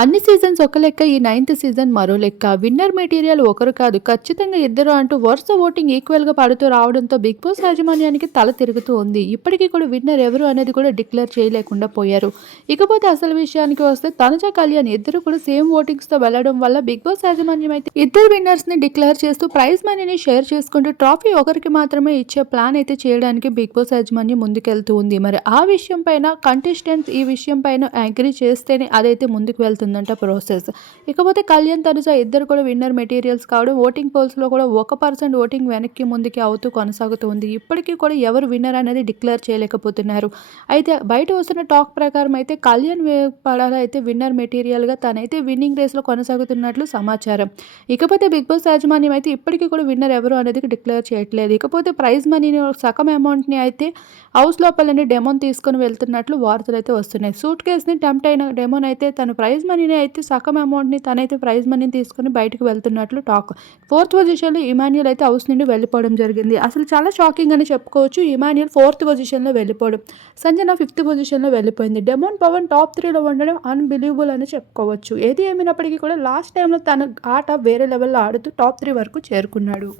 అన్ని సీజన్స్ ఒక లెక్క ఈ నైన్త్ సీజన్ మరో లెక్క. విన్నర్ మెటీరియల్ ఒకరు కాదు ఖచ్చితంగా ఇద్దరు అంటూ వరుస ఓటింగ్ ఈక్వల్గా పడుతూ రావడంతో బిగ్ బాస్ యాజమాన్యానికి తల తిరుగుతూ ఉంది. ఇప్పటికీ కూడా విన్నర్ ఎవరు అనేది కూడా డిక్లేర్ చేయలేకుండా పోయారు. ఇకపోతే అసలు విషయానికి వస్తే తనుజ కళ్యాణ్ ఇద్దరు కూడా సేమ్ ఓటింగ్స్తో వెళ్ళడం వల్ల బిగ్ బాస్ యాజమాన్యం అయితే ఇద్దరు విన్నర్స్ని డిక్లేర్ చేస్తూ ప్రైజ్ మనీని షేర్ చేసుకుంటూ ట్రాఫీ ఒకరికి మాత్రమే ఇచ్చే ప్లాన్ అయితే చేయడానికి బిగ్ బాస్ యాజమాన్యం ముందుకెళ్తూ ఉంది. మరి ఆ విషయం పైన కంటెస్టెంట్స్ ఈ విషయం పైన అగ్రి చేస్తేనే అదైతే ముందుకు వెళ్తుంది. వెళ్తుందంట ప్రాసెస్ ఇకపోతే కళ్యాణ్ తనుజ ఇద్దరు కూడా విన్నర్ మెటీరియల్స్ కావడం ఓటింగ్ పోల్స్లో కూడా ఒక పర్సెంట్ ఓటింగ్ వెనక్కి ముందుకి అవుతూ కొనసాగుతుంది. ఇప్పటికీ కూడా ఎవరు విన్నర్ అనేది డిక్లేర్ చేయలేకపోతున్నారు. అయితే బయట వస్తున్న టాక్ ప్రకారం అయితే కళ్యాణ్ వే- పడాల అయితే విన్నర్ మెటీరియల్గా తనైతే విన్నింగ్ రేస్లో కొనసాగుతున్నట్లు సమాచారం. ఇకపోతే బిగ్ బాస్ యాజమాన్యం అయితే ఇప్పటికీ కూడా విన్నర్ ఎవరు అనేది డిక్లేర్ చేయట్లేదు. ఇకపోతే ప్రైజ్ మనీని సగం అమౌంట్ని అయితే హౌస్ లోపలని డెమోన్ తీసుకొని వెళ్తున్నట్లు వార్తలు అయితే వస్తున్నాయి. సూట్ కేస్ని టెంప్ట్ అయిన డెమోన్ అయితే తన ప్రైజ్ మనీని అయితే సగం అమౌంట్ని తనైతే ప్రైజ్ మనీని తీసుకొని బయటకు వెళ్తున్నట్లు టాక్. ఫోర్త్ పొజిషన్లో ఇమాన్యుల్ అయితే హౌస్ నుండి వెళ్ళిపోవడం జరిగింది. అసలు చాలా షాకింగ్ అని చెప్పుకోవచ్చు. ఇమాన్యుల్ ఫోర్త్ పొజిషన్లో వెళ్ళిపోవడం. సంజన ఫిఫ్త్ పొజిషన్లో వెళ్ళిపోయింది. డెమోన్ పవన్ టాప్ త్రీలో ఉండడం అన్బిలీవబుల్ అని చెప్పుకోవచ్చు. ఏది ఏమైనప్పటికీ కూడా లాస్ట్ టైంలో తన ఆట వేరే లెవెల్లో ఆడుతూ టాప్ త్రీ వరకు చేరుకున్నాడు.